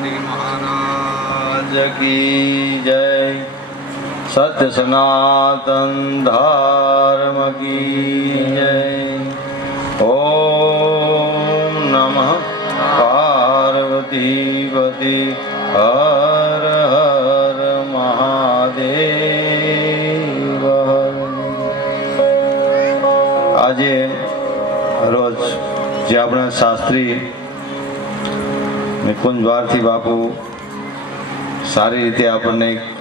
हरि महाराज की जय। सत्य सनातन धर्म की जय। ओम नमः पार्वती पति हर हर महादेव। આજે રોજ જે આપણા શાસ્ત્રી નિકુંજ ભારતી બાપુ સારી રીતે આપણને એક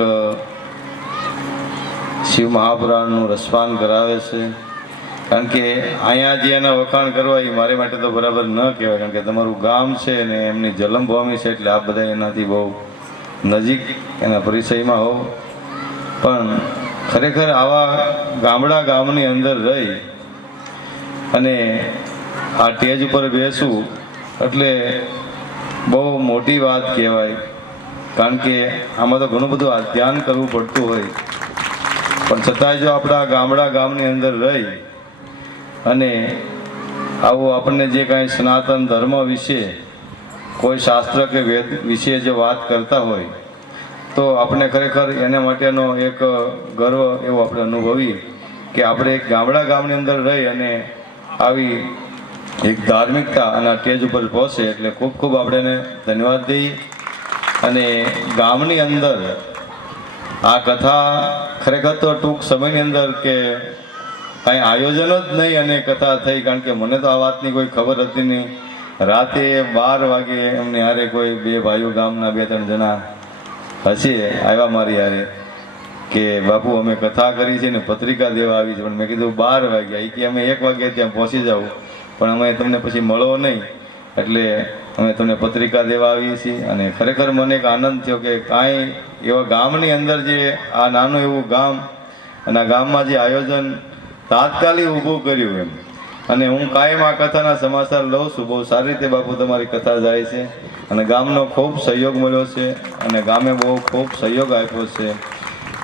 શિવ મહાપુરાણનું રસપાન કરાવે છે। કારણ કે અહીંયા જે એના વખાણ કરવા એ મારે માટે તો બરાબર ન કહેવાય, કારણ કે તમારું ગામ છે ને એમની જન્મભૂમિ છે, એટલે આપ બધા એનાથી બહુ નજીક એના પરિચયમાં હો। પણ ખરેખર આવા ગામની અંદર રહી અને આ સ્ટેજ ઉપર બેસવું એટલે બહુ મોટી વાત કહેવાય। કારણ કે આમાં તો ઘણું બધું ધ્યાન કરવું પડતું હોય, પણ છતાંય જો આપણા ગામની અંદર રહી અને આવું આપણને જે કાંઈ સનાતન ધર્મ વિશે કોઈ શાસ્ત્ર કે વેદ વિશે જો વાત કરતા હોય તો આપણે ખરેખર એના માટેનો એક ગર્વ એવો આપણે અનુભવીએ કે આપણે એક ગામની અંદર રહી અને આવી એક ધાર્મિકતા અને સ્ટેજ ઉપર પહોંચે એટલે ખૂબ ખૂબ આપણે એને ધન્યવાદ દઈએ। અને ગામની અંદર આ કથા ખરેખર તો ટૂંક સમયની અંદર કે કાંઈ આયોજન જ નહીં અને કથા થઈ, કારણ કે મને તો આ વાતની કોઈ ખબર હતી નહીં। રાતે 12 વાગે એમને હારે કોઈ બે ભાઈઓ ગામના 2-3 જણા હશે આવ્યા મારી હારે કે બાપુ અમે કથા કરી છે ને પત્રિકા દેવા આવી છે, પણ મેં કીધું 12 વાગ્યા, એ કે અમે 1 વાગે ત્યાં પહોંચી જાવ, પણ અમે તમને પછી મળો નહીં એટલે અમે તમને પત્રિકા દેવા આવીએ છીએ। અને ખરેખર મને એક આનંદ થયો કે કાંઈ એવા ગામની અંદર જે આ નાનું એવું ગામ અને આ ગામમાં જે આયોજન તાત્કાલિક ઊભું કર્યું એમ, અને હું કાયમ આ કથાના સમાચાર લઉં છું। બહુ સારી રીતે બાપુ તમારી કથા જાય છે અને ગામનો ખૂબ સહયોગ મળ્યો છે અને ગામે બહુ ખૂબ સહયોગ આપ્યો છે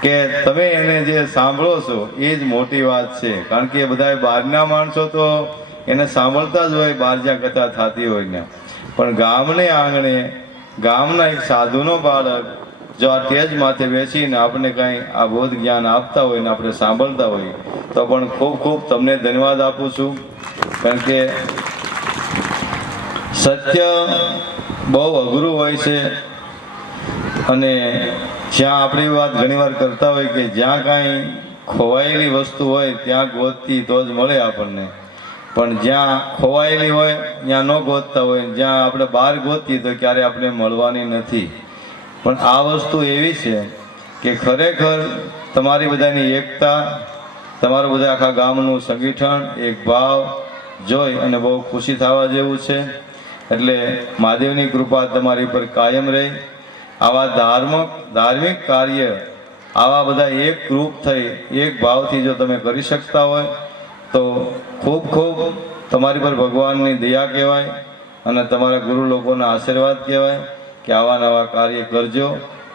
કે તમે એને જે સાંભળો છો એ જ મોટી વાત છે। કારણ કે બધા બહારના માણસો તો એને સાંભળતા જ હોય બહાર જ્યાં કથા થતી હોય ને, પણ ગામને આંગણે ગામના એક સાધુનો બાળક જો આ સ્ટેજ માથે બેસીને આપણે કાંઈ આ બોધ જ્ઞાન આપતા હોય ને આપણે સાંભળતા હોય તો પણ ખૂબ ખૂબ તમને ધન્યવાદ આપું છું। કારણ કે સત્ય બહુ અઘરું હોય છે અને જ્યાં આપણી વાત ઘણીવાર કરતા હોય કે જ્યાં કાંઈ ખોવાયેલી વસ્તુ હોય ત્યાં ગોતતી તો જ મળે આપણને, પણ જ્યાં ખોવાયેલી હોય ત્યાં ન ગોતતા હોય, જ્યાં આપણે બહાર ગોતીએ તો ક્યારે આપણે મળવાની નથી। પણ આ વસ્તુ એવી છે કે ખરેખર તમારી બધાની એકતા, તમારું બધા આખા ગામનું સંગઠન, એક ભાવ જોઈ અને બહુ ખુશી થવા જેવું છે। એટલે મહાદેવની કૃપા તમારી પર કાયમ રહે। આવા ધાર્મિક કાર્ય આવા બધા એક રૂપ થઈ એક ભાવથી જો તમે કરી શકતા હોય તો ખૂબ ખૂબ તમારી પર ભગવાનની દયા કહેવાય અને તમારા ગુરુ લોકોના આશીર્વાદ કહેવાય કે આવા નવા કાર્ય કરજો।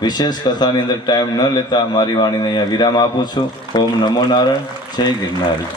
વિશેષ કથાની અંદર ટાઈમ ન લેતા મારી વાણીને અહીંયા વિરામ આપું છું। ઓમ નમો નારાયણ, જય ગિરનારી।